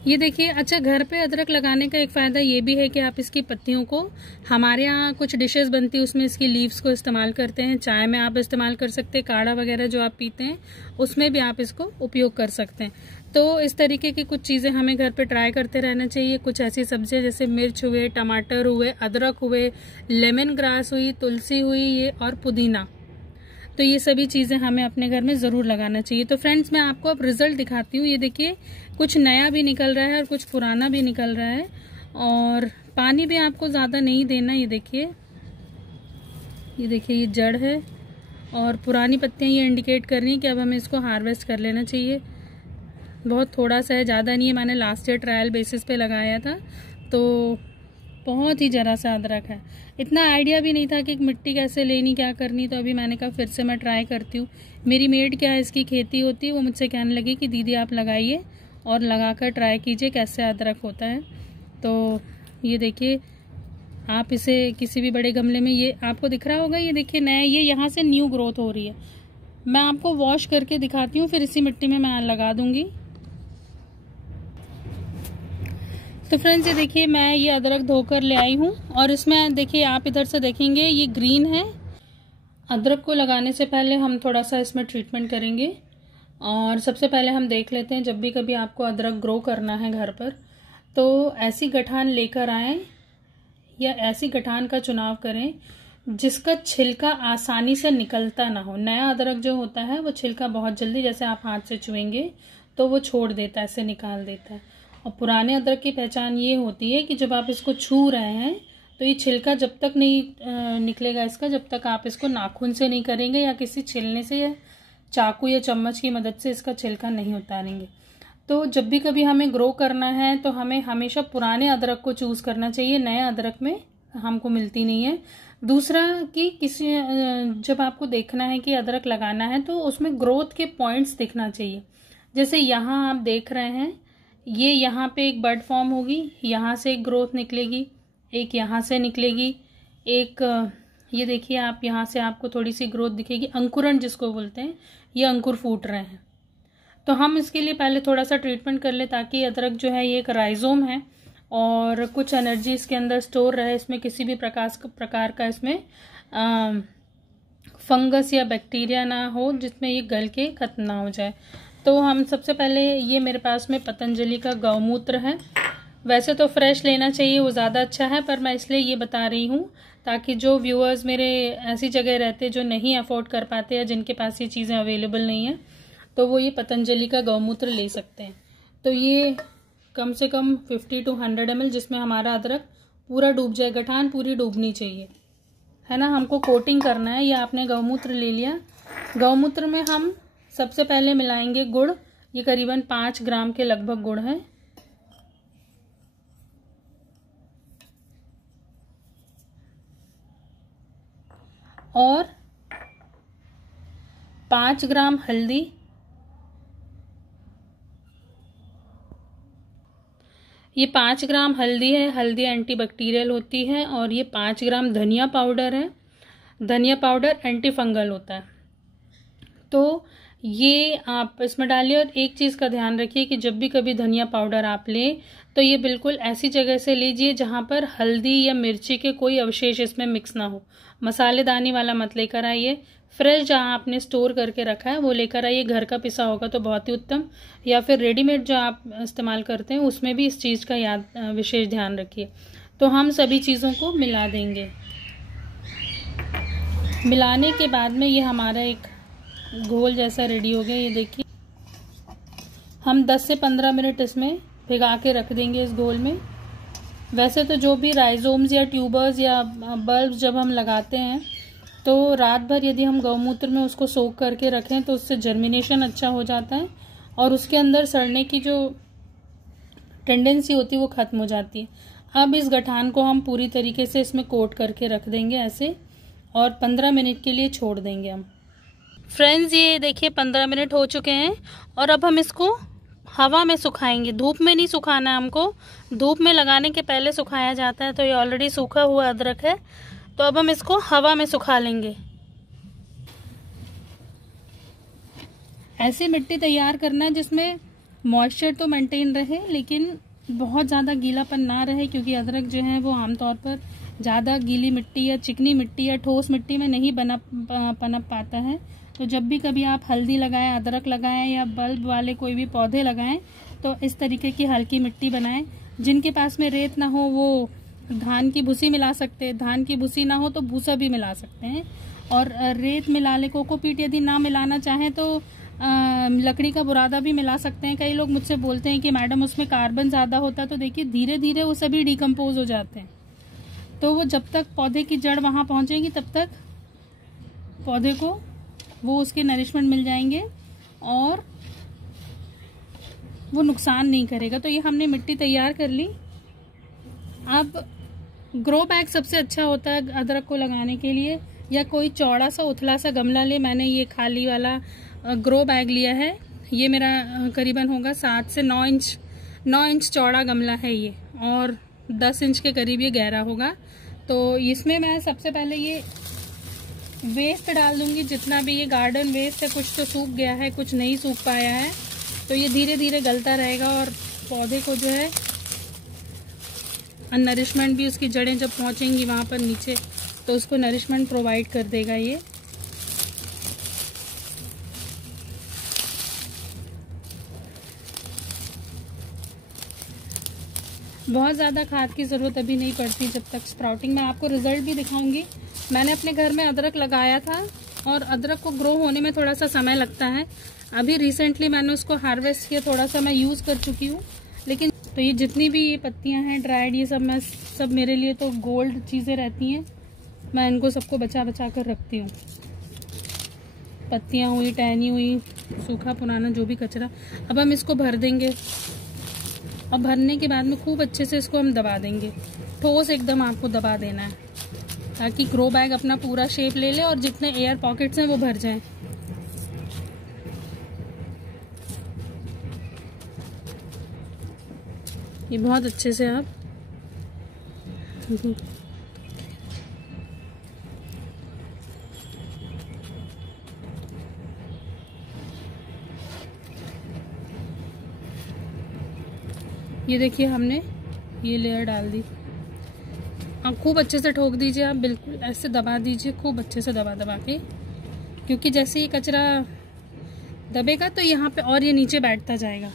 ये देखिए, अच्छा घर पे अदरक लगाने का एक फ़ायदा ये भी है कि आप इसकी पत्तियों को, हमारे यहाँ कुछ डिशेस बनती है उसमें इसकी लीव्स को इस्तेमाल करते हैं, चाय में आप इस्तेमाल कर सकते हैं, काढ़ा वगैरह जो आप पीते हैं उसमें भी आप इसको उपयोग कर सकते हैं। तो इस तरीके की कुछ चीज़ें हमें घर पे ट्राई करते रहना चाहिए। कुछ ऐसी सब्जियाँ जैसे मिर्च हुए, टमाटर हुए, अदरक हुए, लेमन ग्रास हुई, तुलसी हुई, ये और पुदीना, तो ये सभी चीज़ें हमें अपने घर में ज़रूर लगाना चाहिए। तो फ्रेंड्स, मैं आपको अब रिजल्ट दिखाती हूँ। ये देखिए, कुछ नया भी निकल रहा है और कुछ पुराना भी निकल रहा है, और पानी भी आपको ज़्यादा नहीं देना। ये देखिए, ये जड़ है और पुरानी पत्तियाँ ये इंडिकेट कर रही हैं कि अब हमें इसको हार्वेस्ट कर लेना चाहिए। बहुत थोड़ा सा है, ज़्यादा नहीं है। मैंने लास्ट ईयर ट्रायल बेसिस पे लगाया था, तो बहुत ही ज़रा सा अदरक है। इतना आइडिया भी नहीं था कि मिट्टी कैसे लेनी, क्या करनी, तो अभी मैंने कहा फिर से मैं ट्राई करती हूँ। मेरी मेड क्या है, इसकी खेती होती है, वो मुझसे कहने लगी कि दीदी आप लगाइए और लगाकर ट्राई कीजिए कैसे अदरक होता है। तो ये देखिए, आप इसे किसी भी बड़े गमले में, ये आपको दिख रहा होगा, ये देखिए नया, ये यहाँ से न्यू ग्रोथ हो रही है। मैं आपको वॉश करके दिखाती हूँ, फिर इसी मिट्टी में मैं लगा दूँगी। तो फ्रेंड्स, ये देखिए, मैं ये अदरक धोकर ले आई हूँ और इसमें देखिए, आप इधर से देखेंगे ये ग्रीन है। अदरक को लगाने से पहले हम थोड़ा सा इसमें ट्रीटमेंट करेंगे। और सबसे पहले हम देख लेते हैं, जब भी कभी आपको अदरक ग्रो करना है घर पर, तो ऐसी गठान लेकर आएँ या ऐसी गठान का चुनाव करें जिसका छिलका आसानी से निकलता ना हो। नया अदरक जो होता है वो छिलका बहुत जल्दी, जैसे आप हाथ से छुएंगे तो वो छोड़ देता है, ऐसे निकाल देता है। और पुराने अदरक की पहचान ये होती है कि जब आप इसको छू रहे हैं तो ये छिलका जब तक नहीं निकलेगा इसका, जब तक आप इसको नाखून से नहीं करेंगे या किसी छिलने से या चाकू या चम्मच की मदद से इसका छिलका नहीं उतारेंगे। तो जब भी कभी हमें ग्रो करना है तो हमें हमेशा पुराने अदरक को चूज़ करना चाहिए, नए अदरक में हमको मिलती नहीं है। दूसरा कि किसी जब आपको देखना है कि अदरक लगाना है तो उसमें ग्रोथ के पॉइंट्स दिखना चाहिए। जैसे यहाँ आप देख रहे हैं, ये यहाँ पे एक बड फॉर्म होगी, यहाँ से एक ग्रोथ निकलेगी, एक यहाँ से निकलेगी, एक ये देखिए आप यहाँ से आपको थोड़ी सी ग्रोथ दिखेगी, अंकुरण जिसको बोलते हैं, ये अंकुर फूट रहे हैं। तो हम इसके लिए पहले थोड़ा सा ट्रीटमेंट कर ले ताकि अदरक जो है ये एक राइजोम है और कुछ एनर्जी इसके अंदर स्टोर रहे, इसमें किसी भी प्रकार का इसमें फंगस या बैक्टीरिया ना हो जिसमें ये गल के खत्म ना हो जाए। तो हम सबसे पहले, ये मेरे पास में पतंजलि का गौमूत्र है। वैसे तो फ्रेश लेना चाहिए, वो ज़्यादा अच्छा है, पर मैं इसलिए ये बता रही हूँ ताकि जो व्यूअर्स मेरे ऐसी जगह रहते जो नहीं अफोर्ड कर पाते या जिनके पास ये चीज़ें अवेलेबल नहीं हैं, तो वो ये पतंजलि का गौमूत्र ले सकते हैं। तो ये कम से कम 50 to 100 ml, जिसमें हमारा अदरक पूरा डूब जाए, गठान पूरी डूबनी चाहिए, है ना। हमको कोटिंग करना है। ये आपने गौमूत्र ले लिया। गौमूत्र में हम सबसे पहले मिलाएंगे गुड़। ये करीबन 5 ग्राम के लगभग गुड़ है। और 5 ग्राम हल्दी, ये 5 ग्राम हल्दी है। हल्दी एंटीबैक्टीरियल होती है। और ये 5 ग्राम धनिया पाउडर है। धनिया पाउडर एंटी फंगल होता है। तो ये आप इसमें डालिए। और एक चीज़ का ध्यान रखिए कि जब भी कभी धनिया पाउडर आप लें तो ये बिल्कुल ऐसी जगह से लीजिए जहाँ पर हल्दी या मिर्ची के कोई अवशेष इसमें मिक्स ना हो। मसालेदानी वाला मत लेकर आइए। फ्रेश जहाँ आपने स्टोर करके रखा है वो लेकर आइए। घर का पिसा होगा तो बहुत ही उत्तम, या फिर रेडीमेड जो आप इस्तेमाल करते हैं उसमें भी इस चीज़ का विशेष ध्यान रखिए। तो हम सभी चीज़ों को मिला देंगे। मिलाने के बाद में ये हमारा एक घोल जैसा रेडी हो गया। ये देखिए, हम 10 से 15 मिनट इसमें भिगा के रख देंगे इस घोल में। वैसे तो जो भी राइजोम्स या ट्यूबर्स या बल्ब्स जब हम लगाते हैं तो रात भर यदि हम गौमूत्र में उसको सोख करके रखें तो उससे जर्मिनेशन अच्छा हो जाता है और उसके अंदर सड़ने की जो टेंडेंसी होती है वो खत्म हो जाती है। अब इस गठान को हम पूरी तरीके से इसमें कोट करके रख देंगे ऐसे, और 15 मिनट के लिए छोड़ देंगे हम। फ्रेंड्स, ये देखिए 15 मिनट हो चुके हैं और अब हम इसको हवा में सुखाएंगे। धूप में नहीं सुखाना है हमको। धूप में लगाने के पहले सुखाया जाता है। तो ये ऑलरेडी सूखा हुआ अदरक है, तो अब हम इसको हवा में सुखा लेंगे। ऐसी मिट्टी तैयार करना है जिसमें मॉइस्चर तो मेंटेन रहे लेकिन बहुत ज़्यादा गीलापन ना रहे, क्योंकि अदरक जो है वो आमतौर पर ज़्यादा गीली मिट्टी या चिकनी मिट्टी या ठोस मिट्टी में नहीं पनप पाता है। तो जब भी कभी आप हल्दी लगाएं, अदरक लगाएं या बल्ब वाले कोई भी पौधे लगाएं तो इस तरीके की हल्की मिट्टी बनाएं। जिनके पास में रेत ना हो वो धान की भूसी मिला सकते हैं, धान की भूसी ना हो तो भूसा भी मिला सकते हैं। और रेत मिला ले, कोकोपीट यदि ना मिलाना चाहें तो लकड़ी का बुरादा भी मिला सकते हैं। कई लोग मुझसे बोलते हैं कि मैडम उसमें कार्बन ज़्यादा होता है, तो देखिए धीरे धीरे वो सभी डिकम्पोज हो जाते हैं। तो वो जब तक पौधे की जड़ वहाँ पहुँचेगी तब तक पौधे को वो उसके नरिशमेंट मिल जाएंगे और वो नुकसान नहीं करेगा। तो ये हमने मिट्टी तैयार कर ली। अब ग्रो बैग सबसे अच्छा होता है अदरक को लगाने के लिए, या कोई चौड़ा सा उथला सा गमला ले। मैंने ये खाली वाला ग्रो बैग लिया है। ये मेरा करीबन होगा 7 से 9 इंच चौड़ा गमला है ये, और 10 इंच के करीब ये गहरा होगा। तो इसमें मैं सबसे पहले ये वेस्ट डाल दूंगी, जितना भी ये गार्डन वेस्ट है। कुछ तो सूख गया है, कुछ नहीं सूख पाया है, तो ये धीरे धीरे गलता रहेगा और पौधे को जो है नरिशमेंट भी, उसकी जड़ें जब पहुंचेंगी वहां पर नीचे तो उसको नरिशमेंट प्रोवाइड कर देगा ये। बहुत ज़्यादा खाद की ज़रूरत अभी नहीं पड़ती जब तक स्प्राउटिंग। मैं आपको रिजल्ट भी दिखाऊंगी। मैंने अपने घर में अदरक लगाया था और अदरक को ग्रो होने में थोड़ा सा समय लगता है। अभी रिसेंटली मैंने उसको हार्वेस्ट किया, थोड़ा सा मैं यूज़ कर चुकी हूँ। लेकिन तो ये जितनी भी ये पत्तियाँ हैं ड्राइड, ये सब मेरे लिए तो गोल्ड चीज़ें रहती हैं। मैं इनको सबको बचा बचा कर रखती हूँ। पत्तियाँ हुई, टहनी हुई, सूखा पुराना जो भी कचरा। अब हम इसको भर देंगे और भरने के बाद में खूब अच्छे से इसको हम दबा देंगे। ठोस एकदम आपको दबा देना है ताकि ग्रो बैग अपना पूरा शेप ले ले और जितने एयर पॉकेट्स हैं वो भर जाएं। ये बहुत अच्छे से आप ये देखिए हमने ये लेयर डाल दी। आप खूब अच्छे से ठोक दीजिए, आप बिल्कुल ऐसे दबा दीजिए, खूब अच्छे से दबा के, क्योंकि जैसे ये कचरा दबेगा तो यहाँ पे और ये नीचे बैठता जाएगा।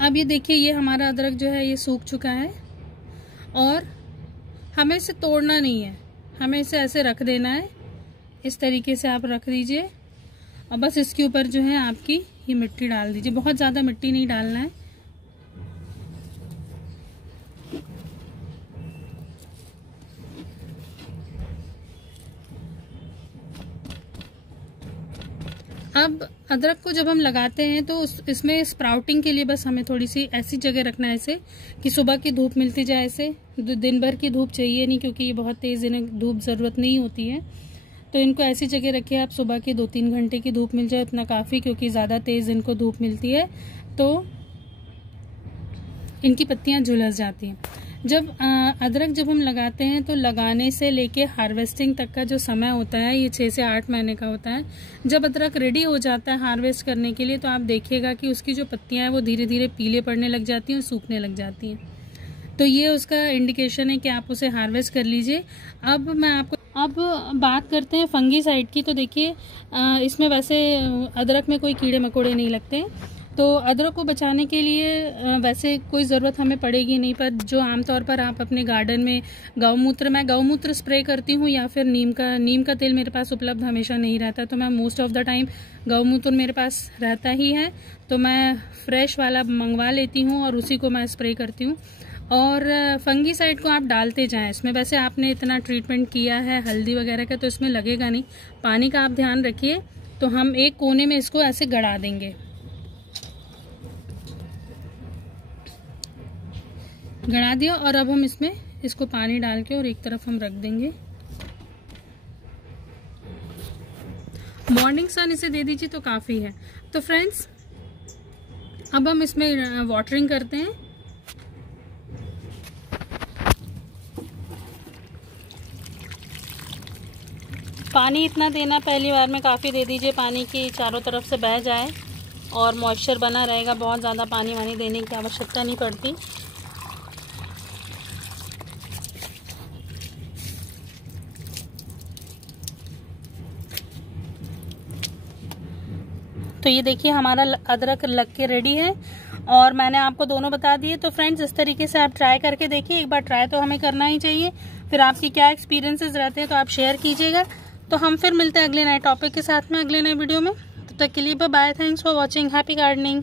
अब ये देखिए ये हमारा अदरक जो है ये सूख चुका है और हमें इसे तोड़ना नहीं है, हमें इसे ऐसे रख देना है। इस तरीके से आप रख दीजिए और बस इसके ऊपर जो है आपकी ये मिट्टी डाल दीजिए। बहुत ज़्यादा मिट्टी नहीं डालना है। अब अदरक को जब हम लगाते हैं तो इसमें स्प्राउटिंग के लिए बस हमें थोड़ी सी ऐसी जगह रखना है इसे कि सुबह की धूप मिलती जाए। इसे दिन भर की धूप चाहिए नहीं, क्योंकि ये बहुत तेज़ इन्हें धूप ज़रूरत नहीं होती है। तो इनको ऐसी जगह रखिए आप सुबह की 2-3 घंटे की धूप मिल जाए इतना काफ़ी, क्योंकि ज़्यादा तेज़ इनको धूप मिलती है तो इनकी पत्तियां झुलस जाती हैं। जब अदरक जब हम लगाते हैं तो लगाने से लेके हार्वेस्टिंग तक का जो समय होता है ये 6 से 8 महीने का होता है। जब अदरक रेडी हो जाता है हार्वेस्ट करने के लिए तो आप देखिएगा कि उसकी जो पत्तियां हैं वो धीरे धीरे पीले पड़ने लग जाती हैं और सूखने लग जाती हैं। तो ये उसका इंडिकेशन है कि आप उसे हार्वेस्ट कर लीजिए। अब बात करते हैं फंगीसाइड की। तो देखिए इसमें वैसे अदरक में कोई कीड़े मकोड़े नहीं लगते, तो अदरक को बचाने के लिए वैसे कोई ज़रूरत हमें पड़ेगी नहीं। पर जो आमतौर पर आप अपने गार्डन में मैं गौमूत्र स्प्रे करती हूँ, या फिर नीम का तेल मेरे पास उपलब्ध हमेशा नहीं रहता, तो मैं मोस्ट ऑफ द टाइम गौमूत्र मेरे पास रहता ही है, तो मैं फ्रेश वाला मंगवा लेती हूँ और उसी को मैं स्प्रे करती हूँ। और फंगीसाइड को आप डालते जाएं इसमें। वैसे आपने इतना ट्रीटमेंट किया है हल्दी वगैरह का तो इसमें लगेगा नहीं। पानी का आप ध्यान रखिए। तो हम एक कोने में इसको ऐसे गड़ा देंगे, गड़ा दिया, और अब हम इसमें इसको पानी डाल के और एक तरफ हम रख देंगे। मॉर्निंग सन इसे दे दीजिए तो काफ़ी है। तो फ्रेंड्स अब हम इसमें वाटरिंग करते हैं। पानी इतना देना पहली बार में काफ़ी दे दीजिए, पानी की चारों तरफ से बह जाए और मॉइस्चर बना रहेगा। बहुत ज़्यादा पानी वानी देने की आवश्यकता नहीं पड़ती। तो ये देखिए हमारा अदरक लग के रेडी है और मैंने आपको दोनों बता दिए। तो फ्रेंड्स इस तरीके से आप ट्राई करके देखिए, एक बार ट्राई तो हमें करना ही चाहिए। फिर आपकी क्या एक्सपीरियंसेस रहते हैं तो आप शेयर कीजिएगा। तो हम फिर मिलते हैं अगले नए टॉपिक के साथ में, अगले नए वीडियो में। तब तक के लिए bye bye, thanks for watching, happy gardening.